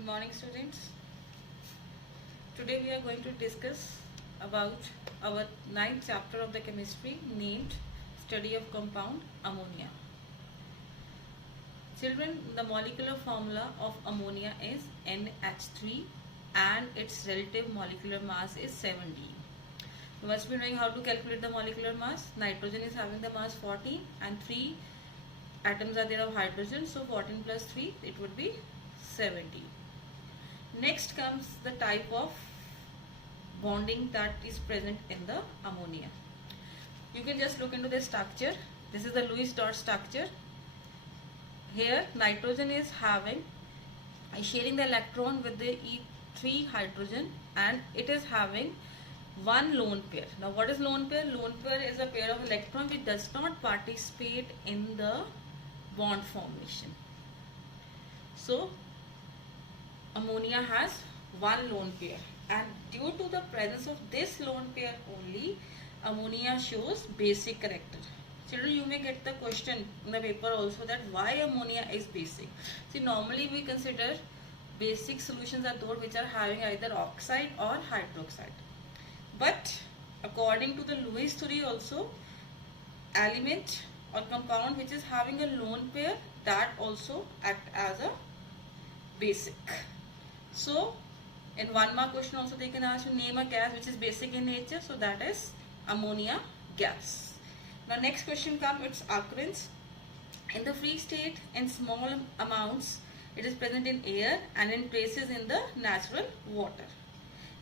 Good morning, students. Today we are going to discuss about our ninth chapter of the chemistry named Study of Compound Ammonia. Children, the molecular formula of ammonia is NH3 and its relative molecular mass is 7D. You must be knowing how to calculate the molecular mass. Nitrogen is having the mass 14 and 3 atoms are there of hydrogen, so 14 plus 3 it would be 70. Next comes the type of bonding that is present in the ammonia. You can just look into the structure. This is the Lewis dot structure. Here nitrogen is sharing the electron with the E3 hydrogen and it is having one lone pair. Now what is lone pair? Lone pair is a pair of electron which does not participate in the bond formation. So ammonia has one lone pair, and due to the presence of this lone pair only, ammonia shows basic character. Children, you may get the question in the paper also that why ammonia is basic. See, normally we consider basic solutions are those which are having either oxide or hydroxide, but according to the Lewis theory also, element or compound which is having a lone pair, that also act as a basic. So in 1 mark question also they can ask you name a gas which is basic in nature, so that is ammonia gas. Now next question comes, its occurrence. In the free state, in small amounts it is present in air and in traces in the natural water.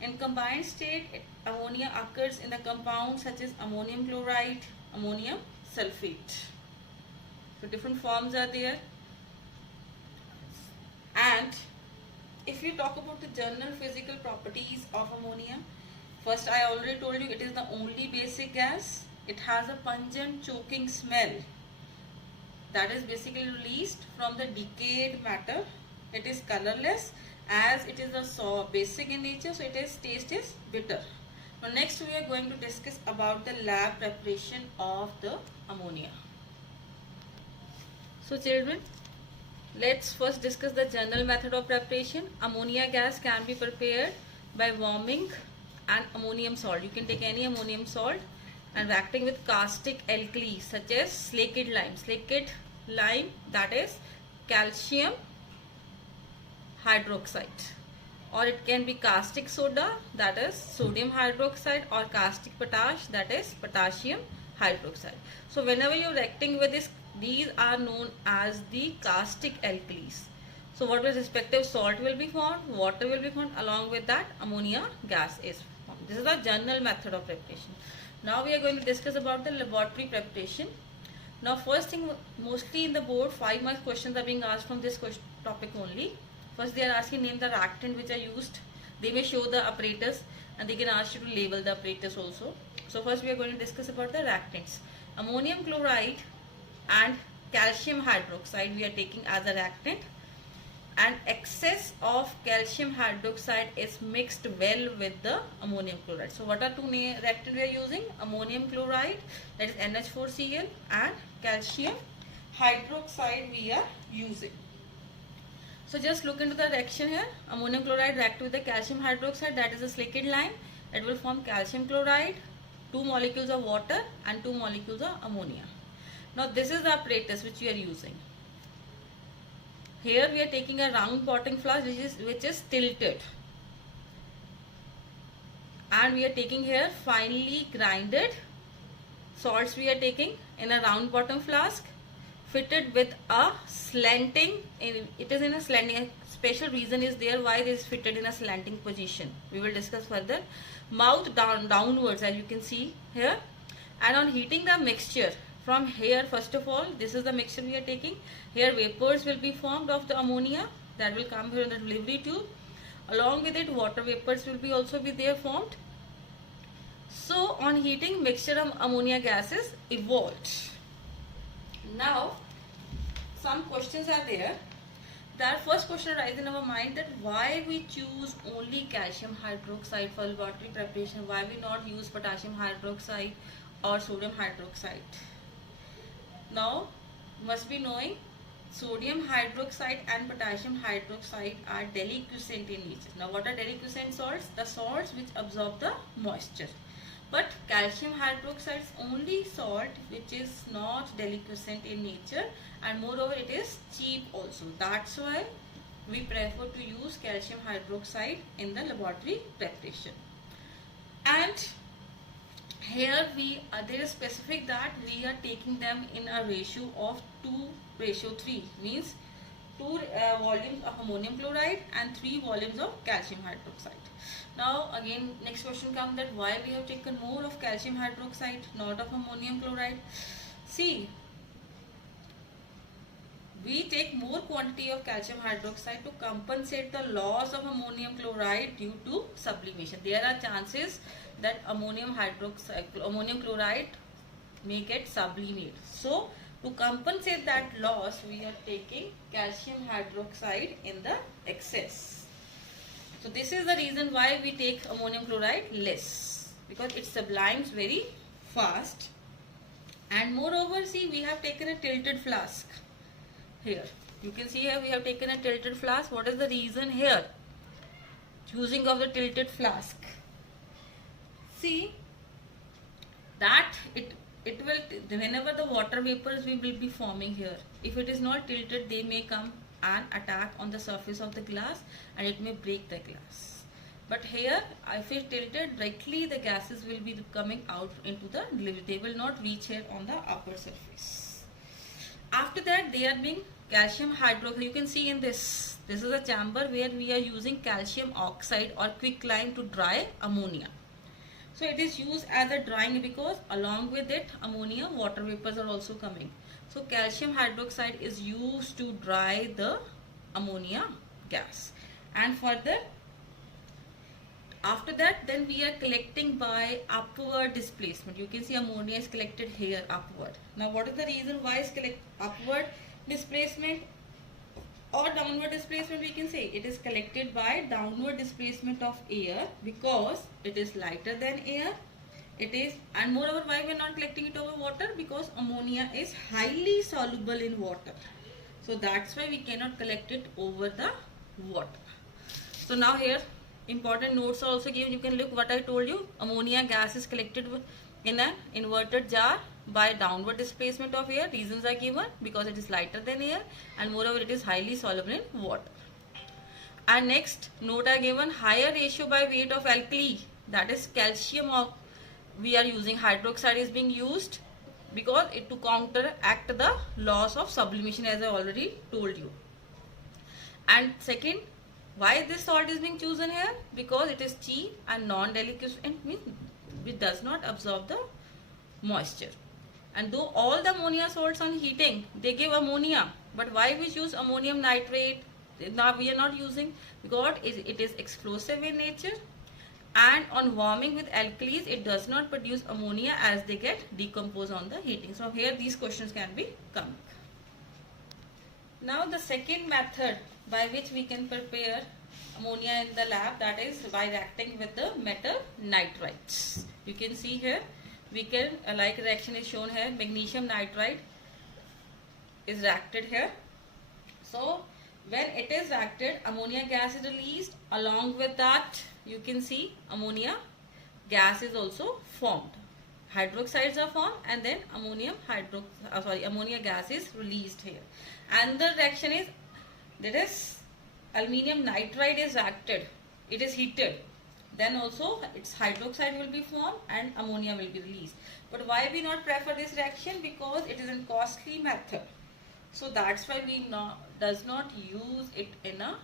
In combined state, ammonia occurs in the compounds such as ammonium chloride, ammonium sulfate. So different forms are there. And if you talk about the general physical properties of ammonia, first I already told you it is the only basic gas. It has a pungent choking smell that is basically released from the decayed matter. It is colorless as it is a basic in nature, so its taste is bitter. Now next we are going to discuss about the lab preparation of the ammonia. So children, let's first discuss the general method of preparation. Ammonia gas can be prepared by warming an ammonium salt. You can take any ammonium salt and reacting with caustic alkali such as slaked lime. Slaked lime, that is calcium hydroxide, or it can be caustic soda, that is sodium hydroxide, or caustic potash, that is potassium hydroxide. So whenever you are reacting with this, these are known as the caustic alkalis. So what will respective salt will be formed, water will be formed, along with that ammonia gas is formed. This is the general method of preparation. Now we are going to discuss about the laboratory preparation. Now first thing, mostly in the board 5 mark questions are being asked from this topic only. First they are asking name the reactant which are used. They may show the apparatus and they can ask you to label the apparatus also. So first we are going to discuss about the reactants. Ammonium chloride and calcium hydroxide we are taking as a reactant, and excess of calcium hydroxide is mixed well with the ammonium chloride. So what are two reactants we are using? Ammonium chloride, that is NH4Cl, and calcium hydroxide we are using. So just look into the reaction here. Ammonium chloride react with the calcium hydroxide, that is a slaked lime. It will form calcium chloride, 2 molecules of water and 2 molecules of ammonia. Now this is the apparatus which we are using. Here we are taking a round potting flask which is tilted, and we are taking here finely grinded salts we are taking in a round bottom flask fitted with a slanting, it is in a slanting, special reason is there why this is fitted in a slanting position. We will discuss further. Mouth downwards as you can see here, and on heating the mixture from here, first of all, this is the mixture we are taking. Here vapors will be formed of the ammonia that will come here in the delivery tube. Along with it, water vapors will be also be there formed. So on heating, mixture of ammonia gases evolved. Now some questions are there. That first question arises in our mind, that why we choose only calcium hydroxide for laboratory preparation, why we not use potassium hydroxide or sodium hydroxide. Now must be knowing Sodium hydroxide and potassium hydroxide are deliquescent in nature. Now what are deliquescent salts? The salts which absorb the moisture. But calcium hydroxide is only salt which is not deliquescent in nature, and moreover it is cheap also. That's why we prefer to use calcium hydroxide in the laboratory preparation. And here there is specific that we are taking them in a ratio of 2:3, means 2 volumes of ammonium chloride and 3 volumes of calcium hydroxide. Now again next question comes that why we have taken more of calcium hydroxide, not of ammonium chloride. See, we take more quantity of calcium hydroxide to compensate the loss of ammonium chloride due to sublimation. There are chances that ammonium chloride may get sublimated. So to compensate that loss, we are taking calcium hydroxide in the excess. So this is the reason why we take ammonium chloride less, because it sublimes very fast. And moreover, see, we have taken a tilted flask. Here you can see here we have taken a tilted flask. What is the reason here? Choosing of the tilted flask. See that it will, whenever the water vapors will be forming here, if it is not tilted, they may come and attack on the surface of the glass and it may break the glass. But here if it tilted, directly the gases will be coming out into the delivery. They will not reach here on the upper surface. After that, they are being calcium hydroxide. You can see in this is a chamber where we are using calcium oxide or quicklime to dry ammonia. So it is used as a drying because along with it ammonia, water vapors are also coming. So calcium hydroxide is used to dry the ammonia gas. And further, after that, then we are collecting by upward displacement. You can see ammonia is collected here upward. Now what is the reason why is collect upward displacement or downward displacement? We can say it is collected by downward displacement of air because it is lighter than air. It is, and moreover, why we are not collecting it over water? Because ammonia is highly soluble in water. So that's why we cannot collect it over the water. So now here important notes are also given. You can look what I told you. Ammonia gas is collected in an inverted jar by downward displacement of air. Reasons are given because it is lighter than air and moreover it is highly soluble in water. And next note are given, higher ratio by weight of alkali, that is calcium of we are using, hydroxide is being used because it to counteract the loss of sublimation, as I already told you. And second, why this salt is being chosen here? Because it is cheap and non-deliquescent, means it does not absorb the moisture. And though all the ammonia salts on heating, they give ammonia, but why we choose ammonium nitrate? Now we are not using because it is explosive in nature, and on warming with alkalis it does not produce ammonia as they get decomposed on the heating. So here these questions can be coming. Now the second method by which we can prepare ammonia in the lab, that is by reacting with the metal nitrides. You can see here we can like reaction is shown here. Magnesium nitride is reacted here. So when it is reacted, ammonia gas is released. Along with that, you can see ammonia gas is also formed. Hydroxides are formed and then ammonia gas is released here. And the reaction is, that is aluminum nitride is reacted. It is heated. Then also its hydroxide will be formed and ammonia will be released. But why we not prefer this reaction? Because it is a costly method. So that's why we does not use it in a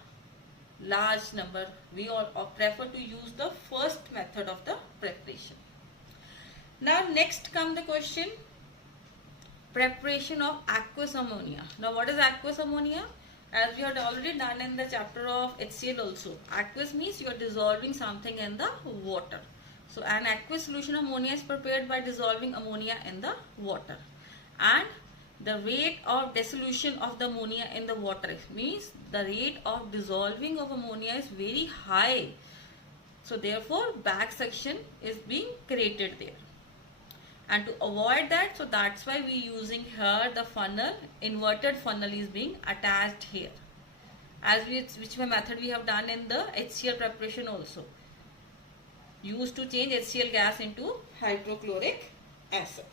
large number. We all prefer to use the first method of the preparation. Now next come the question, preparation of aqueous ammonia. Now what is aqueous ammonia? As we had already done in the chapter of HCl also. Aqueous means you are dissolving something in the water. So an aqueous solution of ammonia is prepared by dissolving ammonia in the water. And the rate of dissolution of the ammonia in the water means the rate of dissolving of ammonia is very high. So therefore back suction is being created there. And to avoid that, so that's why we using here the funnel, inverted funnel is being attached here, as which method we have done in the HCl preparation also, used to change HCl gas into hydrochloric acid.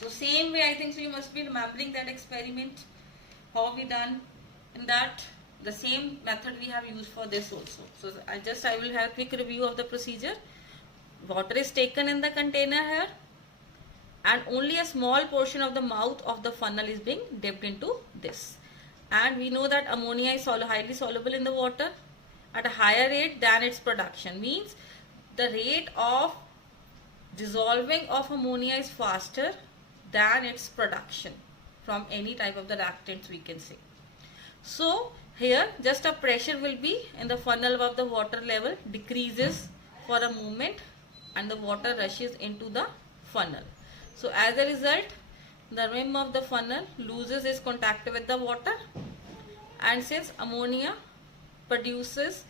So same way, I think so you must be remembering that experiment, how we done in that. The same method we have used for this also. So I will have a quick review of the procedure. Water is taken in the container here, and only a small portion of the mouth of the funnel is being dipped into this. And we know that ammonia is highly soluble in the water at a higher rate than its production. Means the rate of dissolving of ammonia is faster than its production from any type of the reactants, we can say. So here just a pressure will be in the funnel of the water level decreases for a moment, and the water rushes into the funnel. So as a result, the rim of the funnel loses its contact with the water, and since ammonia pushes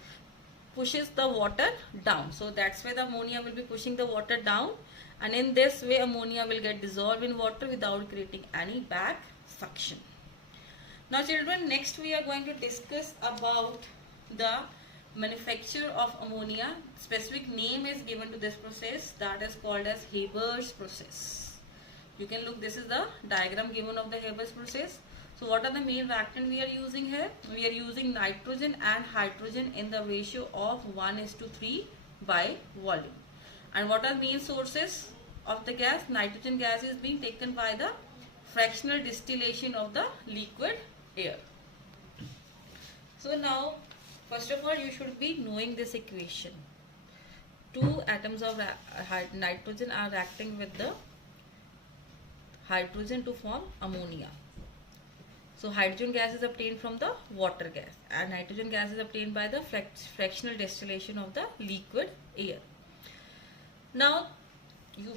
the water down, so that's why the ammonia will be pushing the water down, and in this way ammonia will get dissolved in water without creating any back suction. Now children, next we are going to discuss about the manufacture of ammonia. Specific name is given to this process, that is called as Haber's process. You can look, this is the diagram given of the Haber's process. So what are the main reactant we are using here? We are using nitrogen and hydrogen in the ratio of 1:3 by volume. And what are main sources of the gas? Nitrogen gas is being taken by the fractional distillation of the liquid air. So now, first of all, you should be knowing this equation. Two atoms of nitrogen are reacting with the hydrogen to form ammonia. So hydrogen gas is obtained from the water gas, and nitrogen gas is obtained by the fractional distillation of the liquid air. Now,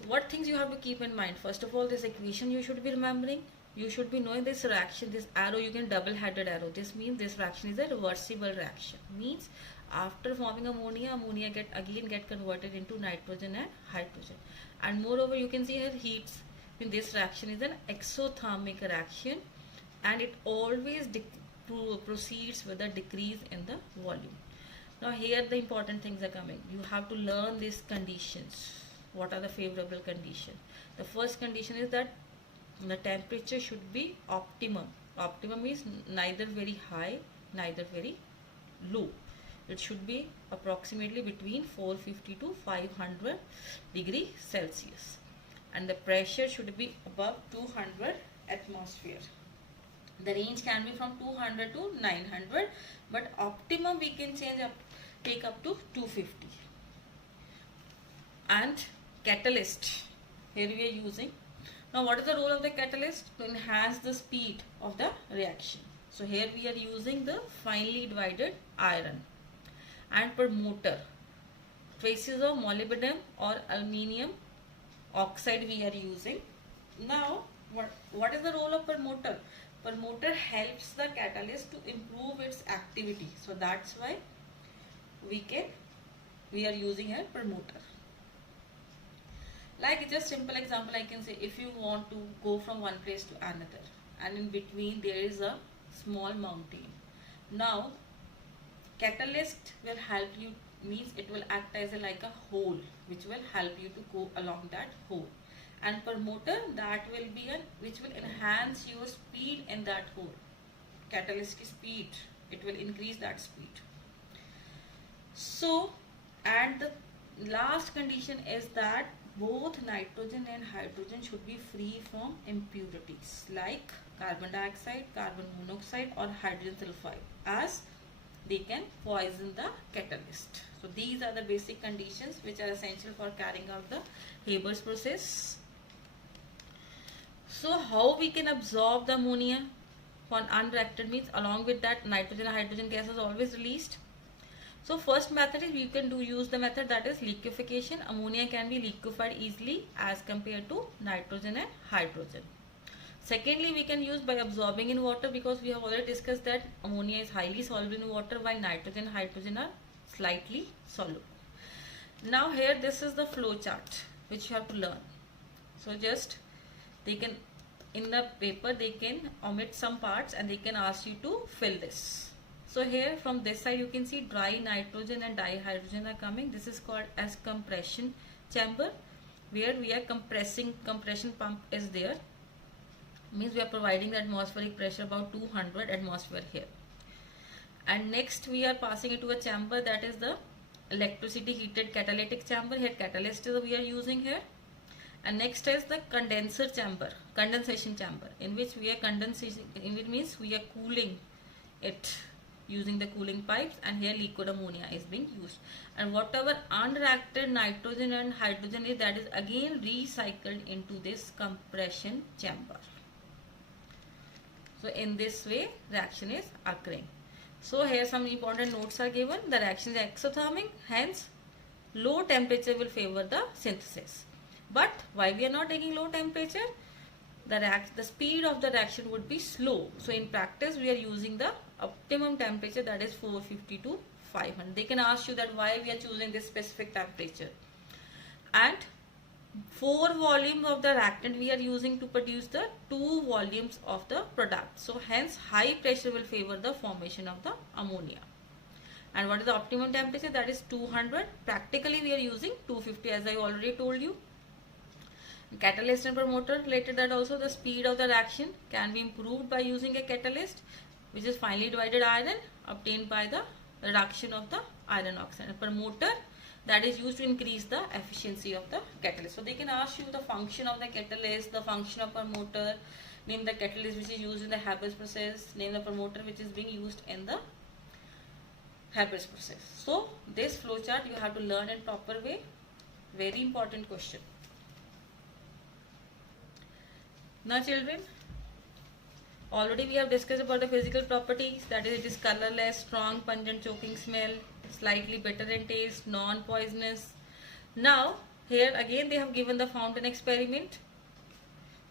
what things you have to keep in mind? First of all, this equation you should be remembering. You should be knowing this reaction, this arrow, you can double-headed arrow. This means this reaction is a reversible reaction. Means after forming ammonia, ammonia get converted into nitrogen and hydrogen. And moreover, you can see here heats. This reaction is an exothermic reaction, and it always proceeds with a decrease in the volume. Now here the important things are coming. You have to learn these conditions. What are the favorable conditions? The first condition is that the temperature should be optimum. Optimum is neither very high, neither very low. It should be approximately between 450 to 500 degrees Celsius. And the pressure should be above 200 atmosphere. The range can be from 200 to 900, but optimum we can take up to 250. And catalyst, here we are using. Now what is the role of the catalyst? To enhance the speed of the reaction. So here we are using the finely divided iron. And promoter, traces of molybdenum or aluminium oxide we are using. Now what is the role of promoter? Promoter helps the catalyst to improve its activity. So that's why we are using a promoter. Like just simple example, I can say if you want to go from one place to another, and in between there is a small mountain. Now catalyst will help you, means it will act as like a hole which will help you to go along that hole. And promoter, that will be which will enhance your speed in that hole. Catalyst speed, it will increase that speed. So, and the last condition is that both nitrogen and hydrogen should be free from impurities like carbon dioxide, carbon monoxide or hydrogen sulfide, as they can poison the catalyst. So these are the basic conditions which are essential for carrying out the Haber's process. So how we can absorb the ammonia for unreacted, means along with that nitrogen and hydrogen gas is always released. So first method is you can use the method that is liquefaction. Ammonia can be liquefied easily as compared to nitrogen and hydrogen. Secondly, we can use by absorbing in water, because we have already discussed that ammonia is highly soluble in water while nitrogen and hydrogen are slightly soluble. Now here this is the flow chart which you have to learn. So just they can, in the paper they can omit some parts and they can ask you to fill this. So here from this side you can see dry nitrogen and dihydrogen are coming. This is called as compression chamber, where we are compression pump is there, means we are providing the atmospheric pressure about 200 atmosphere here. And next we are passing it to a chamber, that is the electricity heated catalytic chamber. Here catalyst is we are using here. And next is the condensation chamber, in which we are means we are cooling it using the cooling pipes, and here liquid ammonia is being used. And whatever unreacted nitrogen and hydrogen is, that is again recycled into this compression chamber. So in this way reaction is occurring. So here some important notes are given. The reaction is exothermic, hence low temperature will favor the synthesis. But why we are not taking low temperature? The speed of the reaction would be slow. So in practice we are using the optimum temperature, that is 450 to 500. They can ask you that why we are choosing this specific temperature. And 4 volumes of the reactant we are using to produce the 2 volumes of the product. So hence high pressure will favor the formation of the ammonia. And what is the optimum temperature? That is 200. Practically we are using 250, as I already told you. Catalyst and promoter related, that also the speed of the reaction can be improved by using a catalyst, which is finely divided iron obtained by the reduction of the iron oxide. A promoter, that is used to increase the efficiency of the catalyst. So they can ask you the function of the catalyst, the function of promoter, name the catalyst which is used in the Haber's process, name the promoter which is being used in the Haber's process. So this flowchart you have to learn in proper way. Very important question. Now children, already we have discussed about the physical properties, that is it is colorless, strong, pungent, choking smell, slightly bitter in taste, non-poisonous. Now here again they have given the fountain experiment.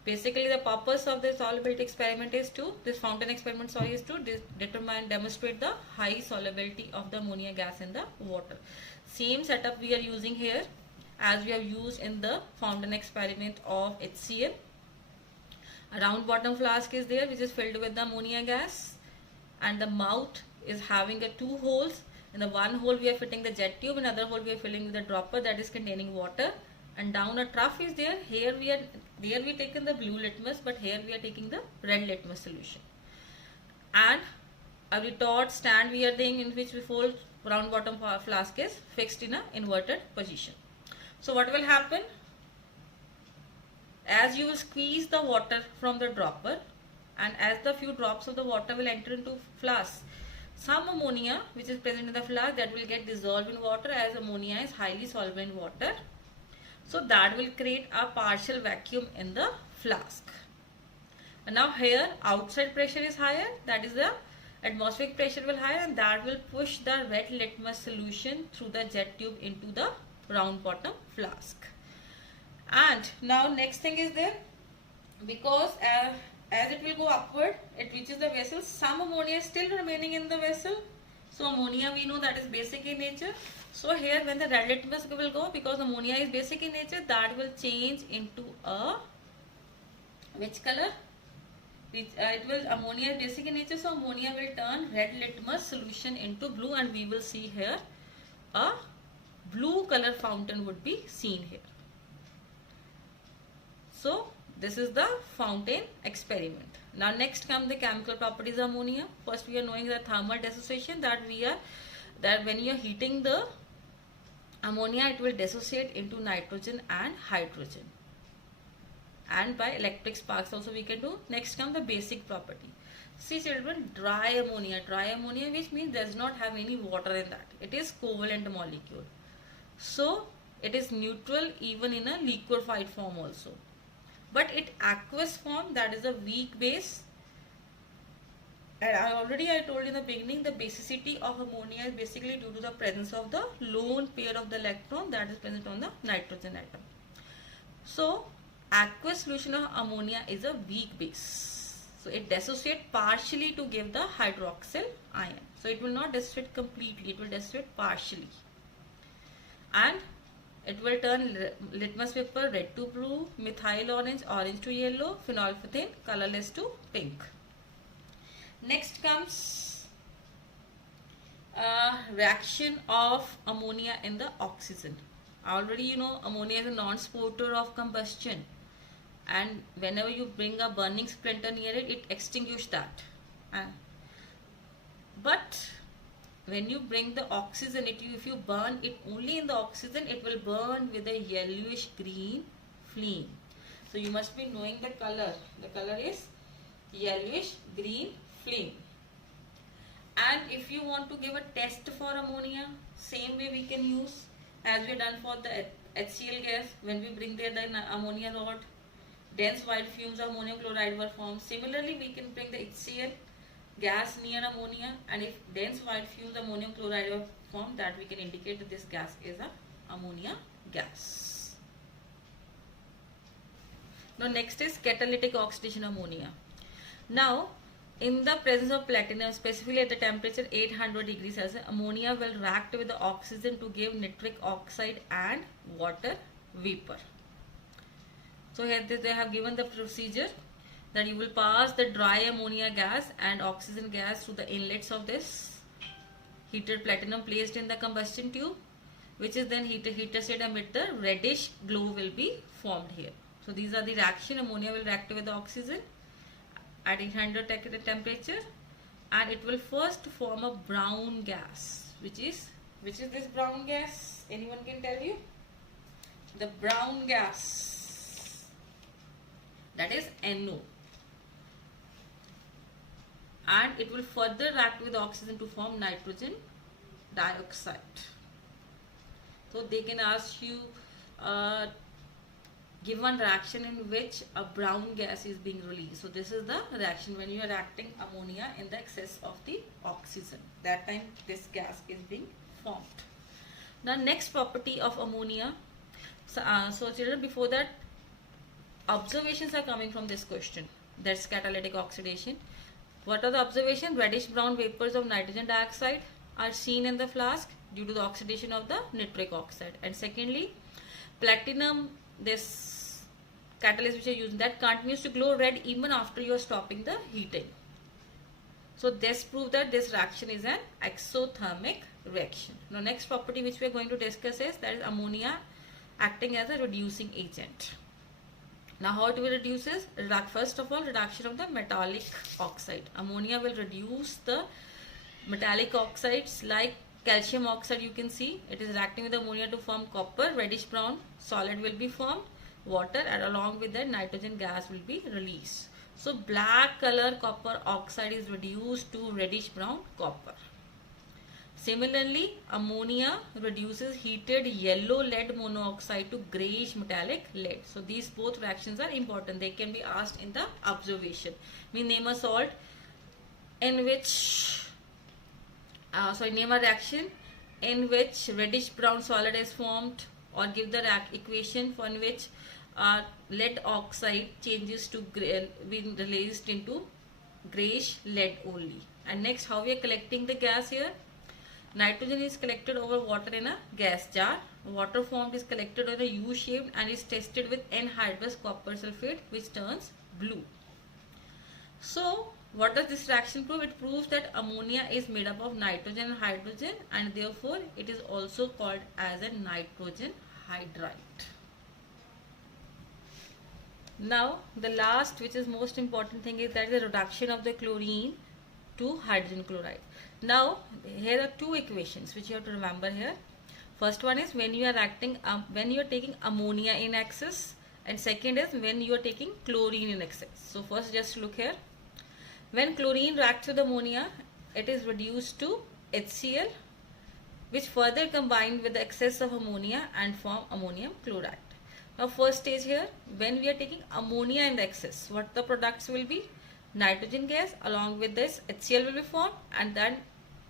Basically the purpose of this solubility experiment is to, demonstrate the high solubility of the ammonia gas in the water. Same setup we are using here as we have used in the fountain experiment of HCl. A round bottom flask is there which is filled with the ammonia gas, and the mouth is having 2 holes. In the one hole we are fitting the jet tube, in another hole we are filling with a dropper that is containing water, and down a trough is there. Here we taken the blue litmus, but here we are taking the red litmus solution. And a retort stand we are doing, in which we fold round bottom flask is fixed in a inverted position. So what will happen? As you will squeeze the water from the dropper, and as the few drops of the water will enter into flask, some ammonia which is present in the flask, that will get dissolved in water, as ammonia is highly soluble in water. So that will create a partial vacuum in the flask. And now here outside pressure is higher, that is the atmospheric pressure will higher, and that will push the red litmus solution through the jet tube into the round bottom flask. And now next thing is there, because as it will go upward, it reaches the vessel, some ammonia is still remaining in the vessel. So ammonia we know that is basic in nature. So here when the red litmus will go, because ammonia is basic in nature, that will change into a which color? Ammonia is basic in nature, so ammonia will turn red litmus solution into blue, and we will see here a blue color fountain would be seen here. So this is the fountain experiment. Now next come the chemical properties of ammonia. First we are knowing the thermal dissociation, that when you are heating the ammonia, it will dissociate into nitrogen and hydrogen, and by electric sparks also we can do. Next come the basic property. See children, dry ammonia which means does not have any water in that. It is covalent molecule, so it is neutral even in a liquefied form also. But it aqueous form, that is a weak base. And I told you in the beginning, the basicity of ammonia is basically due to the presence of the lone pair of the electron that is present on the nitrogen atom. So aqueous solution of ammonia is a weak base. So it dissociates partially to give the hydroxyl ion. So it will not dissociate completely, it will dissociate partially. And it will turn litmus paper red to blue, methyl orange, orange to yellow, phenolphthalein colorless to pink. Next comes reaction of ammonia in the oxygen. Already you know ammonia is a non-supporter of combustion, and whenever you bring a burning splinter near it, it extinguishes that. But when you bring the oxygen, if you burn it only in the oxygen, it will burn with a yellowish green flame. So you must be knowing the color. The color is yellowish green flame. And if you want to give a test for ammonia, same way we can use as we done for the HCl gas. When we bring there the ammonia rod, dense white fumes of ammonium chloride were formed. Similarly, we can bring the HCl gas near ammonia, and if dense white fumes ammonium chloride are formed, that we can indicate that this gas is a ammonia gas. Now next is catalytic oxidation ammonia. Now in the presence of platinum, specifically at the temperature 800 degrees Celsius, ammonia will react with the oxygen to give nitric oxide and water vapor. So here they have given the procedure that you will pass the dry ammonia gas and oxygen gas through the inlets of this heated platinum placed in the combustion tube, which is then heated state, amid the reddish glow will be formed here. So these are the reaction. Ammonia will react with the oxygen at 800 temperature, and it will first form a brown gas. Which is this brown gas? Anyone can tell you? The brown gas, that is NO. And it will further react with oxygen to form nitrogen dioxide. So they can ask you give one reaction in which a brown gas is being released. So this is the reaction when you are reacting ammonia in the excess of the oxygen. That time this gas is being formed. Now next property of ammonia. So children, before that, observations are coming from this question. That's catalytic oxidation. What are the observations? Reddish brown vapors of nitrogen dioxide are seen in the flask due to the oxidation of the nitric oxide. And secondly, platinum, this catalyst which are used, that continues to glow red even after you are stopping the heating. So this proves that this reaction is an exothermic reaction. Now next property which we are going to discuss is that is ammonia acting as a reducing agent. Now how it will reduce is, first of all, reduction of the metallic oxide. Ammonia will reduce the metallic oxides like calcium oxide. You can see it is reacting with ammonia to form copper. Reddish brown solid will be formed, water, and along with that nitrogen gas will be released. So black color copper oxide is reduced to reddish brown copper. Similarly, ammonia reduces heated yellow lead monoxide to grayish metallic lead. So these both reactions are important. They can be asked in the observation. We name a salt in which, name a reaction in which reddish brown solid is formed, or give the equation for in which lead oxide changes to being released into grayish lead only. And next, how we are collecting the gas here. Nitrogen is collected over water in a gas jar. Water formed is collected in a U-shaped and is tested with anhydrous copper sulfate, which turns blue. So what does this reaction prove? It proves that ammonia is made up of nitrogen and hydrogen, and therefore it is also called as a nitrogen hydride. Now the last, which is most important thing, is that the reduction of the chlorine to hydrogen chloride. Now here are two equations which you have to remember here. First one is when you are acting when you are taking ammonia in excess, and second is when you are taking chlorine in excess. So first just look here. When chlorine reacts with ammonia, it is reduced to HCl, which further combined with the excess of ammonia and form ammonium chloride. Now first stage here, when we are taking ammonia in the excess, what the products will be? Nitrogen gas, along with this HCl will be formed, and then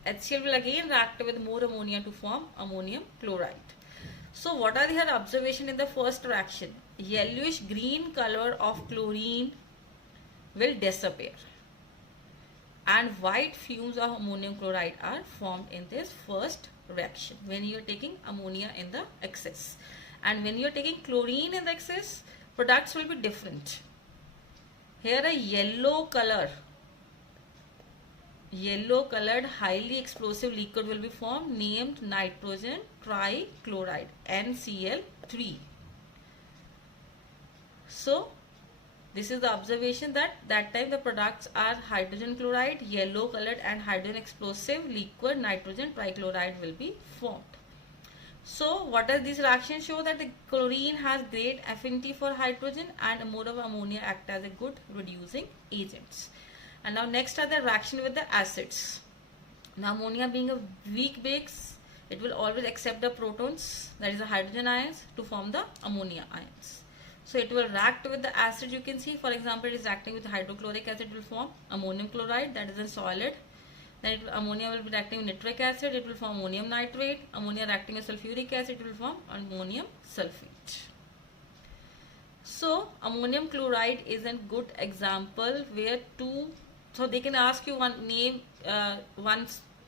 HCl will again react with more ammonia to form ammonium chloride. So what are the observation in the first reaction? Yellowish green color of chlorine will disappear, and white fumes of ammonium chloride are formed in this first reaction when you are taking ammonia in the excess. And when you are taking chlorine in the excess, products will be different. Here a yellow colored highly explosive liquid will be formed named nitrogen trichloride, NCl3. So this is the observation that time the products are hydrogen chloride, yellow colored, and hydrogen explosive liquid nitrogen trichloride will be formed. So what does this reaction show? That the chlorine has great affinity for hydrogen and more of ammonia act as a good reducing agents. And now next are the reaction with the acids. Now ammonia being a weak base, it will always accept the protons, that is the hydrogen ions, to form the ammonia ions. So it will react with the acid. You can see, for example, it is reacting with hydrochloric acid, will form ammonium chloride, that is a solid. Then ammonia will be reacting with nitric acid, it will form ammonium nitrate. Ammonia reacting with sulfuric acid, it will form ammonium sulfate. So ammonium chloride is a good example where so they can ask you one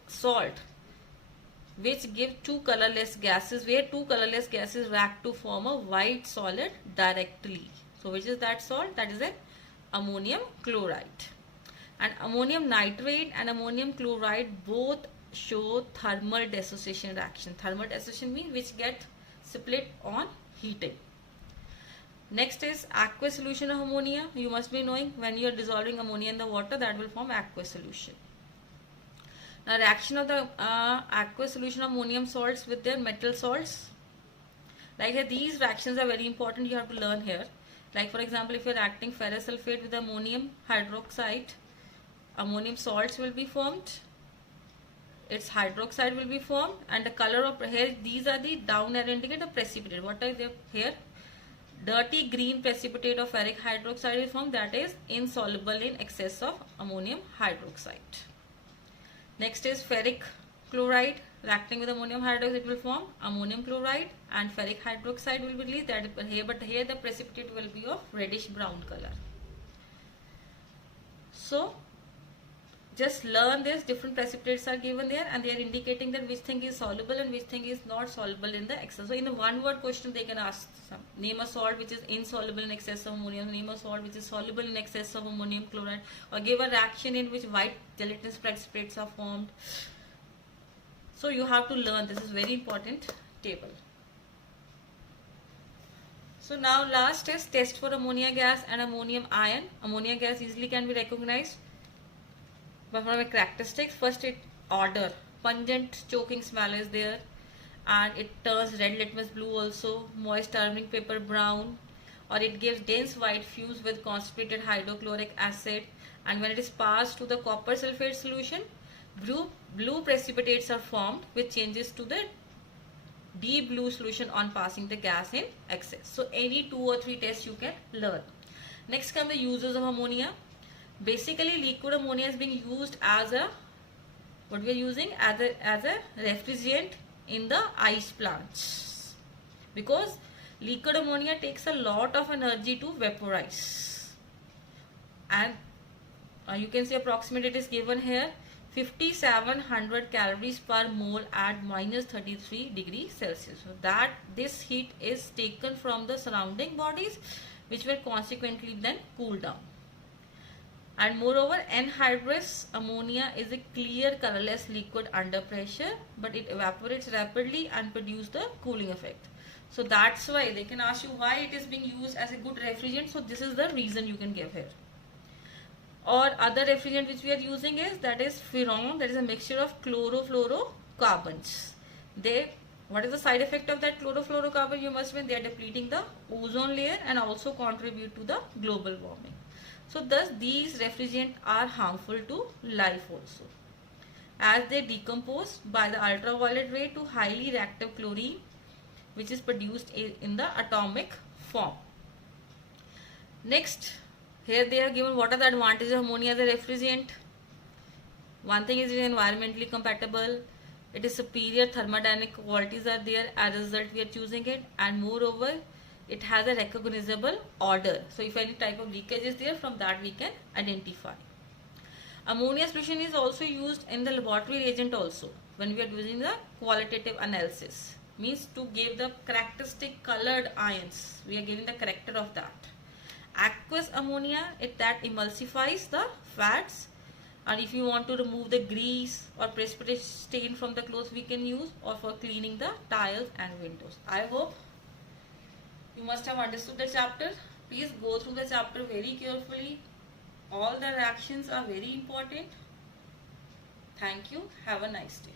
salt which give two colorless gases, where two colorless gases react to form a white solid directly. So which is that salt? That is an ammonium chloride. And ammonium nitrate and ammonium chloride both show thermal dissociation reaction. Thermal dissociation means which get split on heating. Next is aqueous solution of ammonia. You must be knowing, when you are dissolving ammonia in the water, that will form aqueous solution. Now reaction of the aqueous solution of ammonium salts with their metal salts. Like here, these reactions are very important, you have to learn here. Like for example, if you are reacting ferrous sulfate with ammonium hydroxide, ammonium salts will be formed, its hydroxide will be formed, and the color of here, these are the down arrow indicate the precipitate. What are they here? Dirty green precipitate of ferric hydroxide is formed, that is insoluble in excess of ammonium hydroxide. Next is ferric chloride reacting with ammonium hydroxide, it will form ammonium chloride, and ferric hydroxide will be released, that is here, but here the precipitate will be of reddish brown color. So just learn this, different precipitates are given there and they are indicating that which thing is soluble and which thing is not soluble in the excess. So in a one word question they can ask name a salt which is insoluble in excess of ammonium, name a salt which is soluble in excess of ammonium chloride, or give a reaction in which white gelatinous precipitates are formed. So you have to learn, this is very important table. So now last is test for ammonia gas and ammonium ion. Ammonia gas easily can be recognized but from a characteristics. First, it odor, pungent choking smell is there, and it turns red litmus blue also, moist turmeric paper brown, or it gives dense white fuse with concentrated hydrochloric acid, and when it is passed to the copper sulfate solution, blue precipitates are formed which changes to the deep blue solution on passing the gas in excess. So any 2 or 3 tests you can learn. Next come the uses of ammonia. Basically liquid ammonia is being used as a, what we are using as a refrigerant in the ice plants, because liquid ammonia takes a lot of energy to vaporize, and you can see approximate it is given here 5700 calories per mole at minus 33 degrees Celsius. So that this heat is taken from the surrounding bodies which will consequently then cool down. And moreover, anhydrous ammonia is a clear colorless liquid under pressure, but it evaporates rapidly and produces the cooling effect. So that's why they can ask you why it is being used as a good refrigerant. So this is the reason you can give here. Or other refrigerant which we are using is, that is furan, that is a mixture of chlorofluorocarbons. What is the side effect of that chlorofluorocarbon? You must know they are depleting the ozone layer and also contribute to the global warming. So thus these refrigerants are harmful to life also, as they decompose by the ultraviolet ray to highly reactive chlorine which is produced in the atomic form. Next, here they are given what are the advantages of ammonia as a refrigerant. One thing is it is environmentally compatible, it is superior thermodynamic qualities are there, as a result we are choosing it, and moreover it has a recognizable odor. So if any type of leakage is there, from that we can identify. Ammonia solution is also used in the laboratory reagent also when we are using the qualitative analysis. means to give the characteristic colored ions. We are giving the character of that. Aqueous ammonia, that emulsifies the fats, and if you want to remove the grease or precipitate stain from the clothes, we can use, or for cleaning the tiles and windows. I hope you must have understood the chapter. Please go through the chapter very carefully. All the reactions are very important. Thank you. Have a nice day.